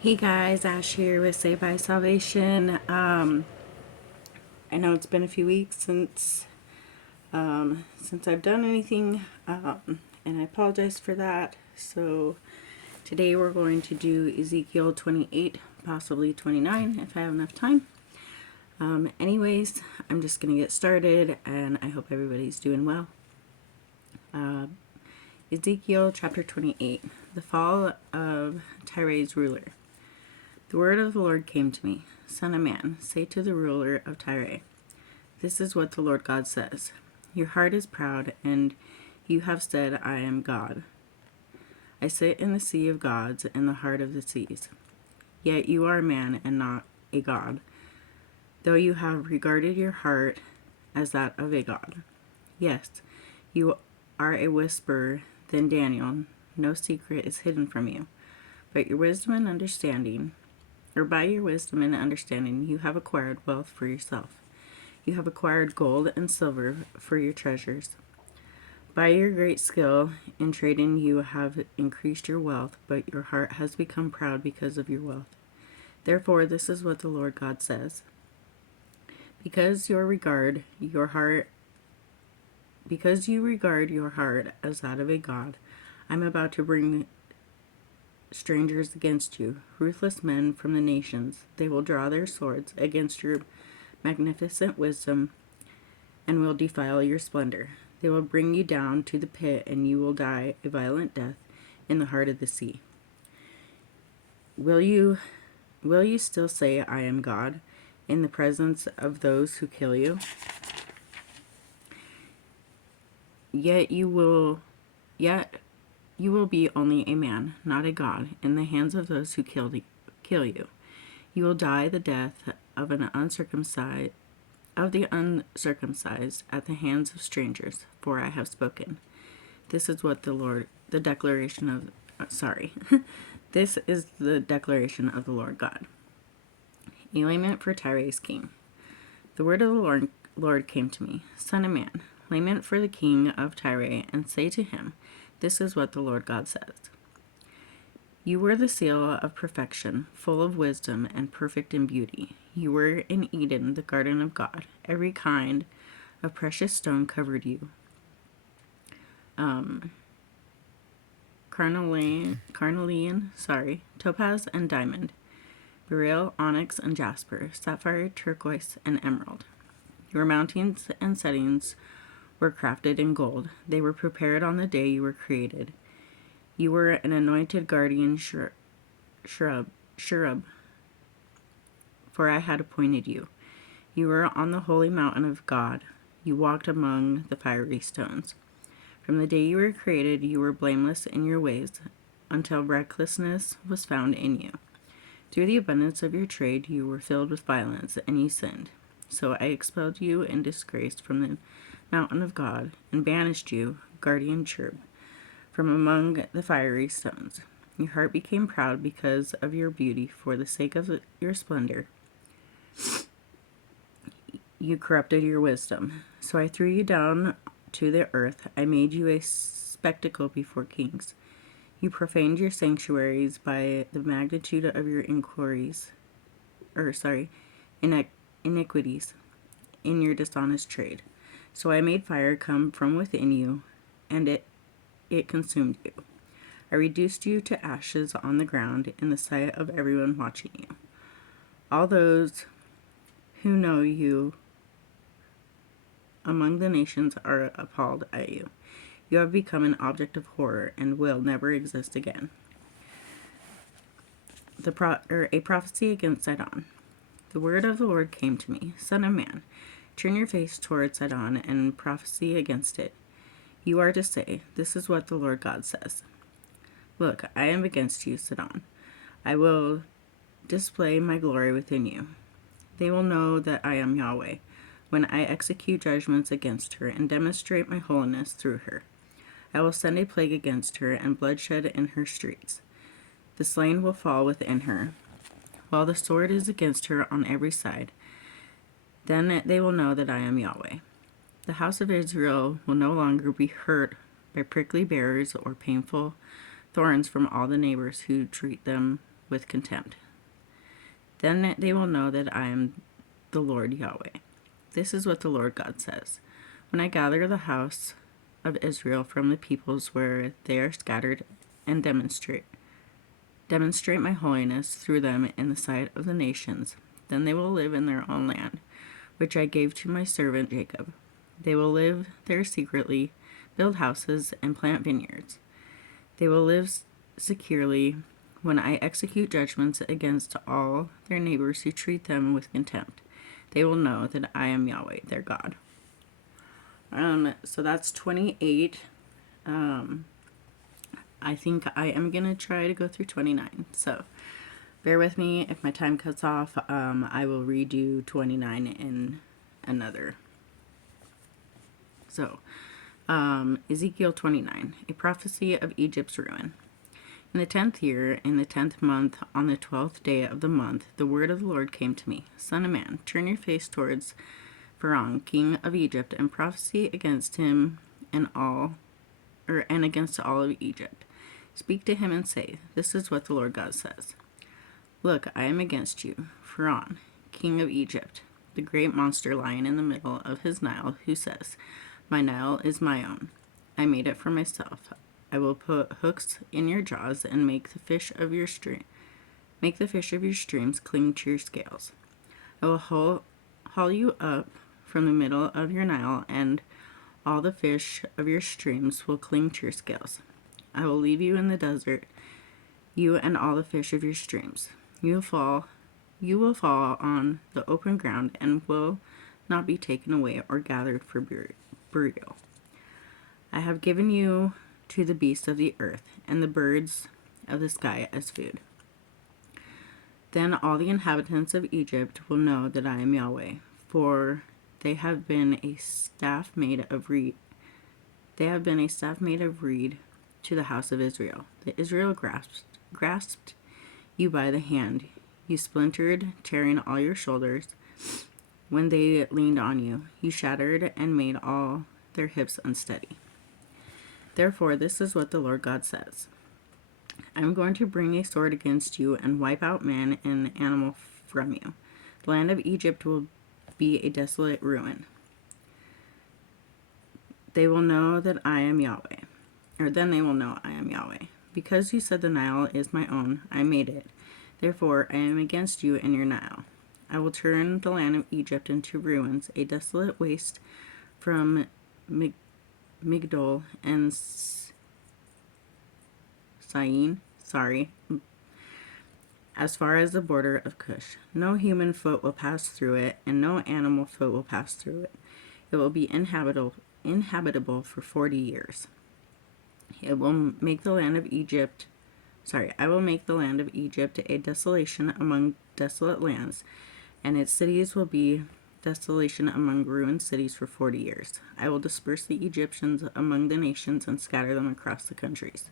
Hey guys, Ash here with Saved by Salvation. I know it's been a few weeks since I've done anything, and I apologize for that. So today we're going to do Ezekiel 28, possibly 29 if I have enough time. Anyways, I'm just going to get started, and I hope everybody's doing well. Ezekiel chapter 28, the fall of Tyre's ruler. The word of the Lord came to me. Son of man, say to the ruler of Tyre, this is what the Lord God says. Your heart is proud, and you have said, I am God. I sit in the sea of gods, in the heart of the seas. Yet you are a man and not a god, though you have regarded your heart as that of a god. Yes, you are a whisperer than Daniel. No secret is hidden from you. But your wisdom and understanding, or by your wisdom and understanding, you have acquired wealth for yourself. You have acquired gold and silver for your treasures. By your great skill in trading, you have increased your wealth, but your heart has become proud because of your wealth. Therefore, this is what the Lord God says. Because you regard your heart as that of a god, I'm about to bring strangers against you, ruthless men from the nations. They will draw their swords against your magnificent wisdom and will defile your splendor. They will bring you down to the pit, and you will die a violent death in the heart of the sea. Will you still say, I am God, in the presence of those who kill you? Yet you will be only a man, not a god, in the hands of those who kill you. You will die the death of the uncircumcised at the hands of strangers, for I have spoken. This is what the declaration of the Lord God. A lament for Tyre's king. The word of the Lord came to me. Son of man, lament for the king of Tyre, and say to him, this is what the Lord God says. You were the seal of perfection, full of wisdom and perfect in beauty. You were in Eden, the garden of God. Every kind of precious stone covered you. Carnelian, topaz and diamond, beryl, onyx and jasper, sapphire, turquoise, and emerald. Your mountings and settings were crafted in gold. They were prepared on the day you were created. You were an anointed guardian cherub, for I had appointed you. You were on the holy mountain of God. You walked among the fiery stones. From the day you were created, you were blameless in your ways, until recklessness was found in you. Through the abundance of your trade, you were filled with violence, and you sinned. So I expelled you in disgrace from the mountain of God, and banished you, guardian cherub, from among the fiery stones. Your heart became proud because of your beauty. For the sake of your splendor, you corrupted your wisdom. So I threw you down to the earth. I made you a spectacle before kings. You profaned your sanctuaries by the magnitude of your iniquities in your dishonest trade. So I made fire come from within you, and it consumed you. I reduced you to ashes on the ground in the sight of everyone watching you. All those who know you among the nations are appalled at you. You have become an object of horror and will never exist again. A prophecy against Sidon. The word of the Lord came to me. Son of man, turn your face toward Sidon and prophesy against it. You are to say, this is what the Lord God says. Look, I am against you, Sidon. I will display my glory within you. They will know that I am Yahweh, when I execute judgments against her and demonstrate my holiness through her. I will send a plague against her and bloodshed in her streets. The slain will fall within her, while the sword is against her on every side. Then they will know that I am Yahweh. The house of Israel will no longer be hurt by prickly bears or painful thorns from all the neighbors who treat them with contempt. Then they will know that I am the Lord Yahweh. This is what the Lord God says. When I gather the house of Israel from the peoples where they are scattered and demonstrate my holiness through them in the sight of the nations, then they will live in their own land, which I gave to my servant Jacob. They will live there secretly, build houses, and plant vineyards. They will live securely when I execute judgments against all their neighbors who treat them with contempt. They will know that I am Yahweh, their God. So that's 28. I think I am going to try to go through 29. So bear with me. If my time cuts off, I will redo 29 in another. So, Ezekiel 29, a prophecy of Egypt's ruin. In the 10th year, in the 10th month, on the 12th day of the month, the word of the Lord came to me. Son of man, turn your face towards Pharaoh, king of Egypt, and prophesy against him and against all of Egypt. Speak to him and say, this is what the Lord God says. Look, I am against you, Pharaoh, king of Egypt, the great monster lying in the middle of his Nile, who says, my Nile is my own. I made it for myself. I will put hooks in your jaws and make the fish of your streams cling to your scales. I will haul you up from the middle of your Nile, and all the fish of your streams will cling to your scales. I will leave you in the desert, you and all the fish of your streams. You will fall on the open ground and will not be taken away or gathered for burial. I have given you to the beasts of the earth and the birds of the sky as food. Then all the inhabitants of Egypt will know that I am Yahweh, for they have been a staff made of reed. To the house of Israel. The Israel grasped you by the hand. You splintered, tearing all your shoulders. When they leaned on you, you shattered and made all their hips unsteady. Therefore, this is what the Lord God says. I am going to bring a sword against you and wipe out man and animal from you. The land of Egypt will be a desolate ruin. They will know that I am Yahweh. Then they will know I am Yahweh. Because you said the Nile is my own, I made it. Therefore, I am against you and your Nile. I will turn the land of Egypt into ruins, a desolate waste from Migdol and Syene, as far as the border of Cush. No human foot will pass through it, and no animal foot will pass through it. It will be inhabitable for 40 years. I will make the land of Egypt a desolation among desolate lands, and its cities will be desolation among ruined cities for 40 years. I will disperse the Egyptians among the nations and scatter them across the countries.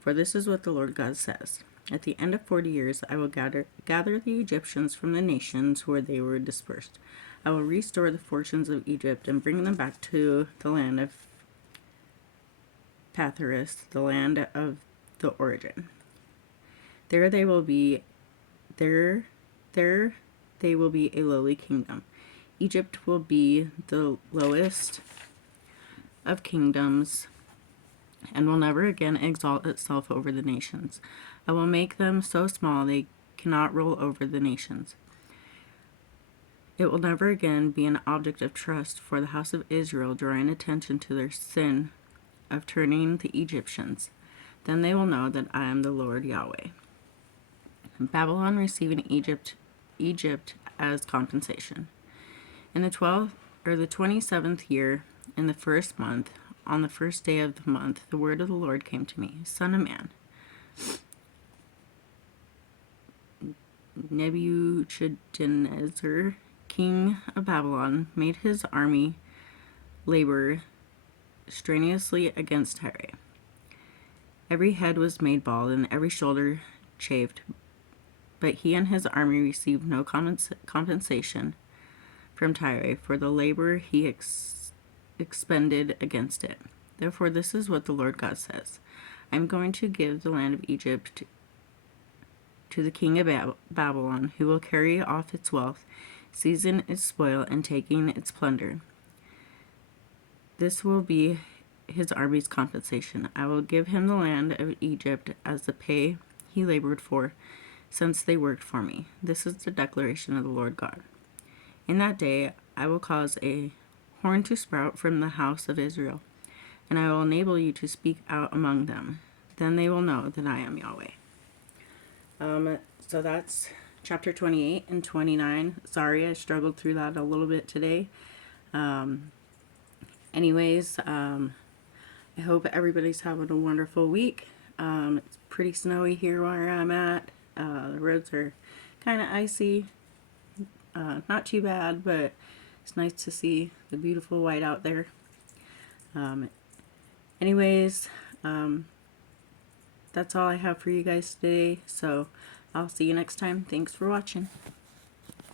For this is what the Lord God says. At the end of 40 years, I will gather the Egyptians from the nations where they were dispersed. I will restore the fortunes of Egypt and bring them back to the land of Patharis, the land of the origin. There they will be a lowly kingdom. Egypt will be the lowest of kingdoms and will never again exalt itself over the nations. I will make them so small they cannot roll over the nations. It will never again be an object of trust for the house of Israel, drawing attention to their sin of turning the Egyptians. Then they will know that I am the Lord Yahweh. Babylon receiving Egypt as compensation. In the 27th year, in the first month, on the first day of the month, the word of the Lord came to me. Son of man, Nebuchadnezzar, king of Babylon, made his army labor strenuously against Tyre. Every head was made bald and every shoulder chafed, but he and his army received no compensation from Tyre for the labor he expended against it. Therefore, this is what the Lord God says. I am going to give the land of Egypt to the king of Babylon, who will carry off its wealth, seizing its spoil, and taking its plunder. This will be his army's compensation. I will give him the land of Egypt as the pay he labored for, since they worked for me. This is the declaration of the Lord God. In that day I will cause a horn to sprout from the house of Israel, and I will enable you to speak out among them. Then they will know that I am Yahweh. So that's chapter 28 and 29. Sorry, I struggled through that a little bit today. Anyways, I hope everybody's having a wonderful week. It's pretty snowy here where I'm at. The roads are kind of icy. Not too bad, but it's nice to see the beautiful white out there. Anyways, that's all I have for you guys today. So I'll see you next time. Thanks for watching.